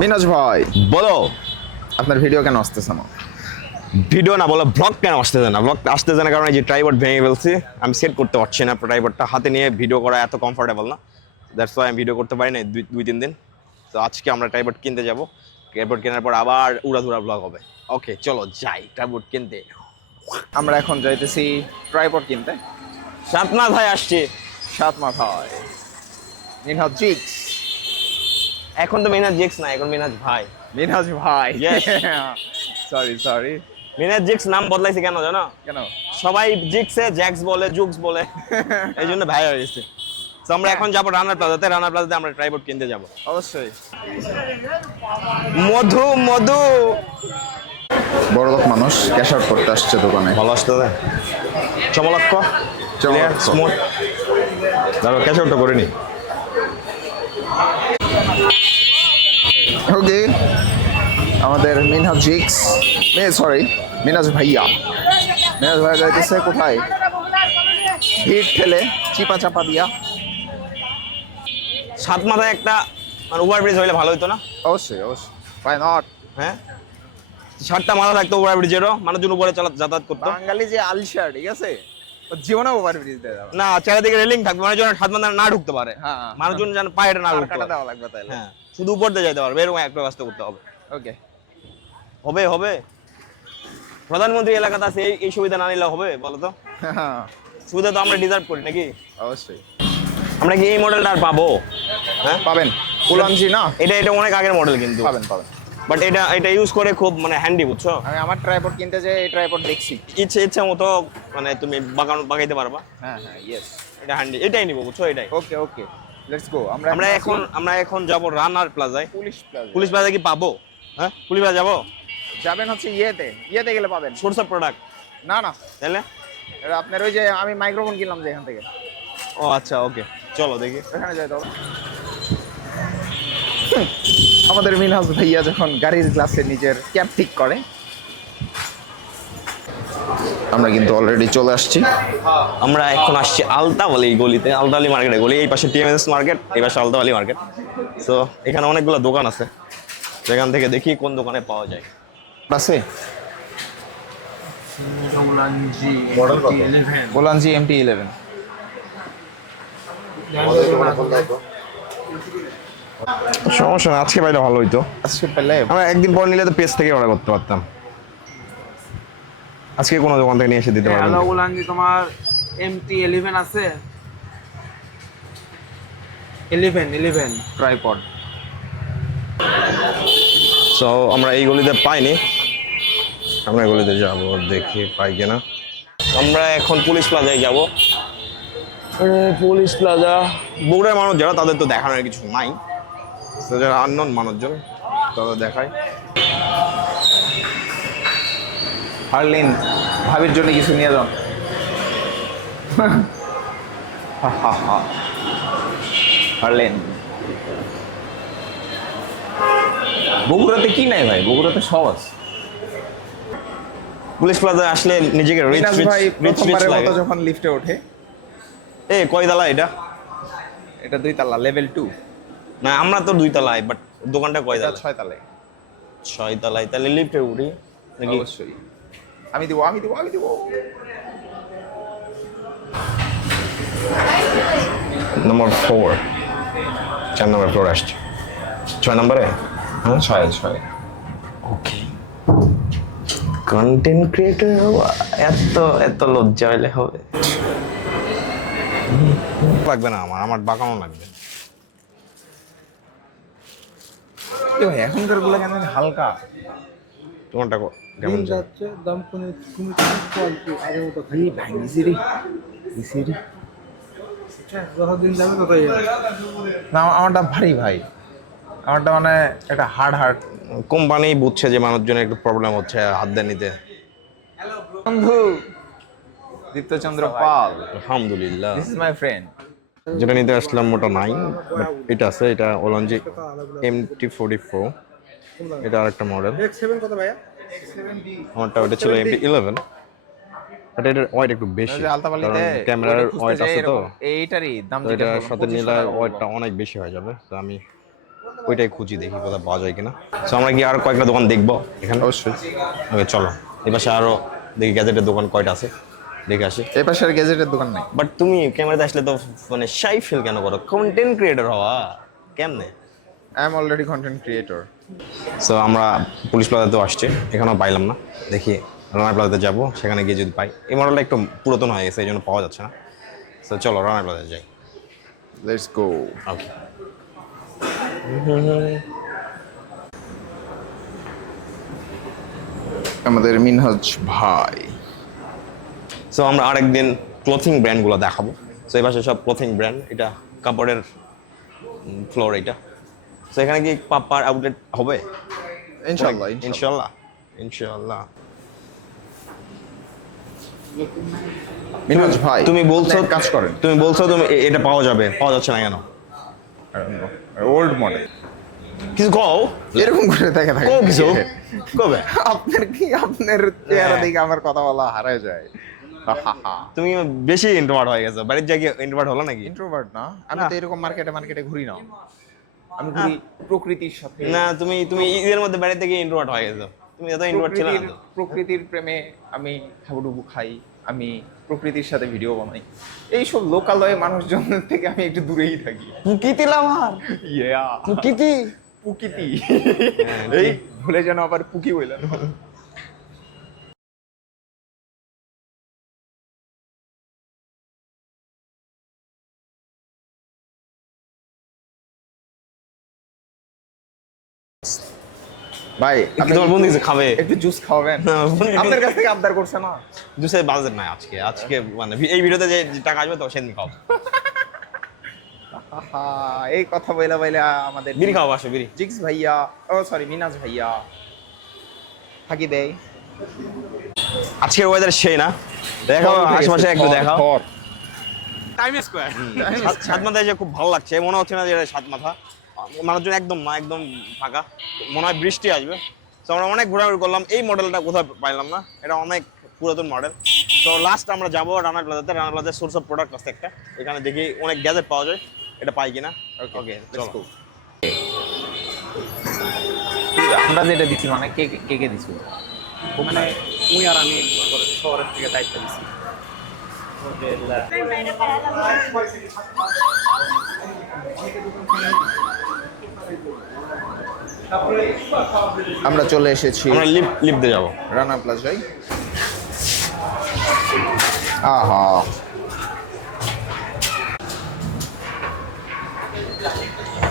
মিনাজ ভাই, বলো। আপনার ভিডিও কেন আসতেছে না? ভিডিও না বলো, ব্লগ কেন আসতেছে না? ব্লগ আসতেছে না কারণ এই যে ট্রাইপড ভেঙে ফেলছি, আমি সেট করতে পারছি না। ট্রাইপডটা হাতে নিয়ে ভিডিও করা এত কমফোর্টেবল না, দ্যাটস ওয়াই আমি ভিডিও করতে পারি না দুই তিন দিন। তো আজকে আমরা ট্রাইপড কিনতে যাব। ট্রাইপড কেনার পর আবার উড়াধুরা ব্লগ হবে। ওকে চলো যাই ট্রাইপড কিনতে। আমরা এখন যাইতেছি ট্রাইপড কিনতে। সাতনাথ ভাই আসছে। সাত মাথায় মিনহাজ জিক্স। এখন তো মিনাজ জিক্স না, এখন মিনাজ ভাই। মিনহাজ ভাই, Yes. সরি। মিনাজ জিক্স নাম বদলাইছে কেন জানো? কেন? সবাই জিক্সে জ্যাক্স বলে, জুক্স বলে, এই জন্য ভাই হয়ে গেছে। তো আমরা এখন যাবো রানার প্লাজাতে। রানার প্লাজাতে আমরা ট্রাইপড কিনতে যাবো। অবশ্যই। মধু মধু বড়লোক মানুষ ক্যাশ আউট করতে আসছে দোকানে। ভালো আসতে চমলক্ষ চমলক্ষ। স্মুথ। দাঁড়ো ক্যাশ আউটটা করে নি। ওকে, আমাদের মিনহাজ জিক্স, মিনাজ ভাইয়া যাইতেছে কোথায়? ভিড় ঠেলে চিপা চাপা দিয়া। সাত মাথায় একটা মানে ওভারব্রিজ হইলে ভালো হতো না? অবশ্যই, বাই নট। হ্যাঁ, 7টা মাথা থাকতো ওভারব্রিজেরও, মানুষজন উপরে যাতায়াত করতো। বাঙালি যে আলসার, ঠিক আছে, ও জীবনে ওভার ব্রিজ দেয় যাবে না, চারিদিকে রেলিং থাকবে, মানুষজন সাত মাথা না ঢুকতে পারে। হ্যাঁ, মানুষজন যেন পায়েটা না ঢুকতে কাটা পারে। দেওয়া লাগবে তাইলে। হ্যাঁ, শুধু উপর দিয়ে যাইতে পারবে, এরকম একটা ব্যবস্থা করতে হবে। ওকে, হবে হবে। প্রধানমন্ত্রী এলাকাতে আছে, এই সুবিধা না নিলে হবে বলো তো? সুবিধা তো আমরা ডিজার্ভ করি নাকি? অবশ্যই আমরা কি এই মডেলটা আর পাবো? হ্যাঁ পাবেন। উলানজি না, এটা অনেক আগের মডেল কিন্তু। পাবেন। বাট এটা ইউজ করে খুব মানে হ্যান্ডি, বুঝছো? আমি আমার ট্রাইপড কিনতে যাই, এই ট্রাইপড দেখছি। ইচ্ছা মতো মানে তুমি বাগাইতে পারবা। হ্যাঁ, ইয়েস। এটা হ্যান্ডি, এটাই নিবো, বুঝছো? এটাই। ওকে, লেটস গো। আমরা এখন যাবো রানার প্লাজায়। পুলিশ প্লাজা প্লাজা কি পাবো? হ্যাঁ, পুলিশ প্লাজা যাবো। যাবেন হচ্ছে ইয়েতে গেলে পাবেন। সোর্স অফ প্রোডাক্ট না, তাহলে? এটা আপনার ওই যে আমি মাইক্রোফোন কিনলাম যে এখান থেকে, ও আচ্ছা, ওকে চলো দেখি। ওখানে যাইতে হবে। আমাদের মিনহাজ ভাইয়া যখন গাড়ির গ্লাসে নিজের ক্যাপ ঠিক করে। আমরা কিন্তু অলরেডি চলে আসছি। আমরা এখন আসছি আলতাবালি গলিতে, আলতাবালি মার্কেটে গলি। এই পাশে টিএমএস মার্কেট, এই পাশে আলতাবালি মার্কেট। তো এখানে অনেকগুলো দোকান আছে, যেখান থেকে দেখি কোন দোকানে পাওয়া যায়। আছে বোলানজি MT-11। সমস্যা না, আজকে পাইলে ভালো হইতো। আজকে পেলে আমরা একদিন পর নিলে তো পেজ থেকে অর্ডার করতে পারতাম। আজকে কোনো দোকান থেকে নিয়ে এসে দিতে পারবেন? হ্যালো উলানজি, তোমার MT-11 আছে? 11 ট্রাইপড। সো আমরা এই গলিতে পাইনি, আমরা এই গলিতে যাবো, দেখি পাই কিনা। আমরা এখন পুলিশ প্লাজায় যাব। পুলিশ প্লাজা, বগুড়ার মানুষ যারা, তাদের তো দেখানোর কিছু নাই। তো যারা আননোন মানুষজন, তাদের দেখায়। হারলিন ভাবির জন্য কিছু নিয়ে যান। হারলিন, বগুড়াতে কি নাই ভাই? বগুড়াতে সব আছে। পুলিশ প্লাজায় আসলে নিজেকে রিচ মিনাজ রিচ ভাই রিচ রিচ প্রথমবারের লাগে। মতো যখন লিফটে ওঠে, এ কয় তালা এটা? এটা 2 তলা, লেভেল 2। না, আমরা তো 2 তলায়, বাট দোকানটা কয় এটা তালা? 6 তলায়। 6 তলায়, তাহলে লিফটে উঠি নাকি? অবশ্যই। আমি দিব। নম্বর 4, 4 নম্বর ফ্লোর আসছে। 6 নম্বরে? হ্যাঁ 6। ওকে। কন্টেন্ট ক্রিয়েটর হওয়া এত লজ্জা হলে হবে? লাগবে না, আমার বাঁকানো লাগবে। ভাই এখনকার গুলা কেন হালকা? তোমারটা কেমন? যাচ্ছে দাম কমে কোয়ালিটি আগের মতো থাকি। ভাই মিসিরি যতদিন যাবে ততই না, আমারটা ভারী ভাই। আমারটা মানে একটা হার্ড। কোম্পানি বুঝছে যে মানুষজনের একটু প্রবলেম হচ্ছে হাত দিয়ে নিতে। বন্ধু দীপ্তচন্দ্র পাল, আলহামদুলিল্লাহ। This is my friend. যেটা নিতে আসলাম মোটা নাই, বাট এটা আছে। এটা ওলানজি MT-44, এটা আরেকটা মডেল। X7 কত ভাইয়া? আমারটা ওটা ছিল MT-11, বাট এটার ওয়েট একটু বেশি, আলতাবালিতে কারণ ক্যামেরার ওয়েট আছে তো। এইটারই দাম তো যেটা এটার সাথে নিলে 2500 ওয়েটটা অনেক বেশি হয়ে যাবে। তো আমি ওইটাই খুঁজি, দেখি কোথাও পাওয়া যায় কিনা। সো আমরা কি আর কয়েকটা দোকান দেখবো এখানে? অবশ্যই। ওকে চলো, এই পাশে আরও দেখি গ্যাজেটের দোকান কয়টা আছে, দেখে আসি। এই পাশে আর গ্যাজেটের দোকান নাই। বাট তুমি ক্যামেরাতে আসলে তো মানে শাই ফিল কেন করো? কন্টেন্ট ক্রিয়েটর হওয়া কেমনে? I am already content creator. So আমরা পুলিশ প্লাজাতেও আসছি, এখানেও পাইলাম না। দেখি রানা প্লাজাতে যাবো, সেখানে গিয়ে যদি পাই। এই মডেলটা একটু পুরাতন হয়ে গেছে, এই জন্য পাওয়া যাচ্ছে না। সো চলো রানা প্লাজাতে যাই। Let's go. ওকে। আমাদের মিনহাজ ভাই। সো আমরা আরেকদিন ক্লোথিং ব্র্যান্ডগুলো দেখাবো। সো এই পাশে সব ক্লোথিং ব্র্যান্ড, এটা কাপড়ের ফ্লোর এটা। সো এখানে কি পাপার আউটলেট হবে? ইনশাআল্লাহ ইনশাআল্লাহ ইনশাআল্লাহ। মিনহাজ ভাই, তুমি বলছো আপনি এক কাজ করেন। তুমি বলছো তুমি এটা পাওয়া যাবে, পাওয়া যাচ্ছে না কেন? ওল্ড মডেল কিছু কও, এরকম করে দেখে থাকে। কও কিছু কবে? আপনার চেহারা দেখে আমার কথা বলা হারায় যায়। তুমি বেশি ইন্ট্রোভার্ট হয়ে গেছো, বাড়ির জায়গায় ইন্ট্রোভার্ট হলো নাকি? ইন্ট্রোভার্ট না, আমি তো এরকম মার্কেটে ঘুরি না। আমি ঘুরি প্রকৃতির সাথে। না, তুমি তুমি ঈদের মধ্যে বাড়ি থেকে ইন্ট্রোভার্ট হয়ে গেছো। তুমি এত ইন্ট্রোভার্ট ছিল না তো। প্রকৃতির প্রেমে আমি হাবুডুবু খাই, আমি প্রকৃতির সাথে ভিডিও বানাই। এইসব লোকালয়ে মানুষজন থেকে আমি একটু দূরেই থাকি। প্রকৃতি লাভার, ইয়া প্রকৃতি পুকিতি। হ্যাঁ, এই ভুলে যেন আবার পুকি বললেন। ভাই আপনি তোমার বন্ধু কিছু খাবে? একটু জুস খাওয়াবেন? না, বন্ধু- আপনার কাছ থেকে আবদার করছে না। জুসের বাজেট নাই আজকে, মানে এই ভিডিওতে যে টাকা আসবে তো সেদিন খাও। আহা, এই কথা বইলা বইলা আমাদের বিড়ি খাও, আসো বিড়ি। জিক্স ভাইয়া, ও সরি মিনাজ ভাইয়া ফাঁকি দেয়। আজকের ওয়েদার সেই না, দেখো আশেপাশে একটু দেখাও। Time square. সাত মাথা এসে খুব ভালো লাগছে, মনে হচ্ছে না যে এটা সাত মাথা। মানুষজন একদম না, একদম ফাঁকা, মনে হয় বৃষ্টি আসবে। তো আমরা অনেক ঘোরাঘুরি করলাম, এই মডেলটা কোথাও পাইলাম না, এটা অনেক পুরাতন মডেল। তো লাস্ট আমরা যাবো রানা প্লাজাতে। রানা প্লাজার সোর্স অফ প্রোডাক্ট আছে একটা, এখানে দেখি অনেক গ্যাজেট পাওয়া যায়, এটা পাই কিনা। ওকে চলো। আমরা যেটা দিচ্ছি মানে কে কে কে দিচ্ছি? মানে তুই আর আমি শহরের থেকে দায়িত্ব দিচ্ছি। আমরা চলে এসেছি আমরা লিফট দিয়ে যাবো। রানা প্লাজায়। আহা,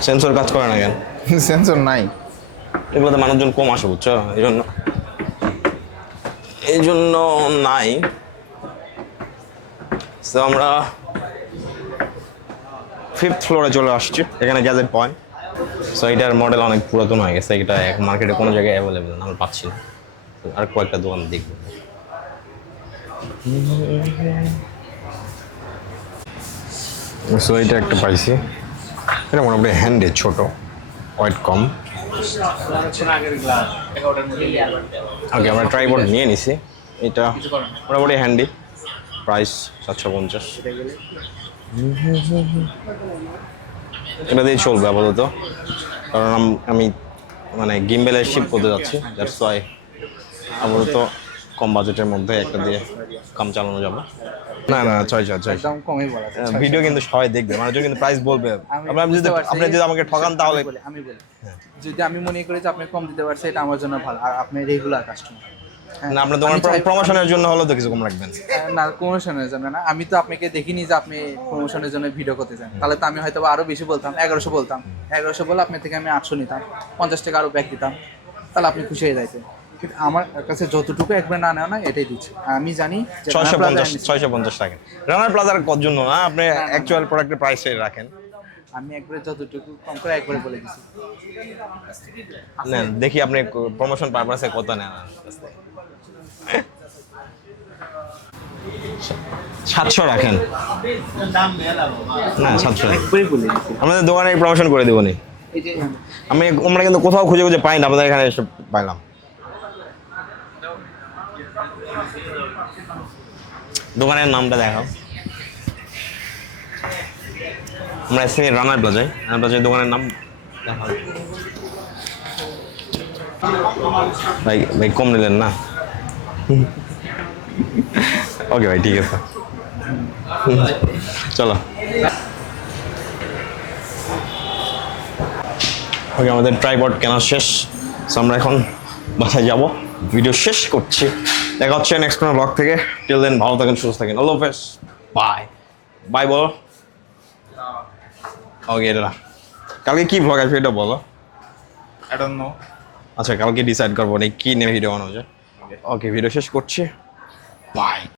সেন্সর কাজ করে না কেন? সেন্সর নাই। এগুলোতে মানুষজন কম আসে, বুঝছো, এই জন্য নাই। তো আমরা 5th ফ্লোরে চলে আসছি, এখানে গ্যাজেট পয়েন্ট। সো এটার মডেল অনেক পুরাতন হয়ে গেছে, এটা মার্কেটে কোনো জায়গায় অ্যাভেলেবেল না, আমরা পাচ্ছি না। তো আর কয়েকটা দোকান দেখবো। সো এটা একটা পাইছি, এটা মোটামুটি হ্যান্ডে ছোট, ওয়েট কম। ওকে, আমরা ট্রাইপড নিয়ে নিছি, এটা মোটামুটি হ্যান্ডি, প্রাইস 750। এটা দিয়ে চলবে আপাতত, কারণ আমি মানে গিম্বেলে শিফট করতে যাচ্ছি, দ্যাটস ওয়াই আপাতত কম বাজেটের মধ্যে একটা দিয়ে কাম চালানো যাবে। না না, ছয় একদম কমই বলা যায়। ভিডিও কিন্তু সবাই দেখবে, মানুষজন কিন্তু প্রাইস বলবে। আপনি যদি আমাকে ঠকান তাহলে আমি বলি, যদি আমি মনে করি যে আপনি কম দিতে পারছেন, এটা আমার জন্য ভালো, আর আপনি রেগুলার কাস্টমার। না, আপনার দোকান প্রমোশনের জন্য হলো তো কিছু কম রাখবেন। না, প্রমোশনের জন্য না, আমি তো আপনাকে দেখিনি যে আপনি প্রমোশনের জন্য ভিডিও করতে চান, তাহলে তো আমি হয়তো আরো বেশি বলতাম, 1100 বলতাম। 1100 বলে আপনার থেকে আমি 800 নিতাম, 50 টাকা আরো ব্যাক দিতাম, তাহলে আপনি খুশি হয়ে যাইতেন। কিন্তু আমার কাছে যতটুকু একবার না নেওয়া না, এটাই দিচ্ছি। আমি জানি যে 650 টাকা রানার প্লাজার জন্য না, আপনি অ্যাকচুয়াল প্রোডাক্টের প্রাইস রাখেন। আমি একবারে যতটুকু কম করে একবারে বলে দিচ্ছি। নেন দেখি আপনি প্রমোশন পারপাসে কত নেন। 700 রাখেন না, 700 একবারে বলে দিচ্ছি। আমাদের দোকানে প্রমোশন করে দেবো নি। এই যে আমরা কিন্তু কোথাও খুঁজে খুঁজে পাই না, আমাদের এখানে এসে পাইলাম। দোকানের নামটা দেখাও। আমরা এসে রানার প্লাজায়, রানার প্লাজায় দোকানের নাম ভাই ভাই কম নিলেন না? ওকে ভাই, ঠিক আছে, চলো। ওকে, আমাদের ট্রাইপড কেনা শেষ। সো আমরা এখন বাসায় যাব, ভিডিও শেষ করছি। দেখা হচ্ছে নেক্সট কোনো ব্লগ থেকে। টিল দেন, ভালো থাকেন, সুস্থ থাকেন, আল্লাহ হাফেজ, বাই বাই বলো। ওকে, এটা কালকে কি ব্লগ আসবে এটা বলো। I don't know. আচ্ছা, কালকে ডিসাইড করবো কি নিয়ে ভিডিও বানানো যায়। ওকে, ভিডিও শেষ করছি, বাই।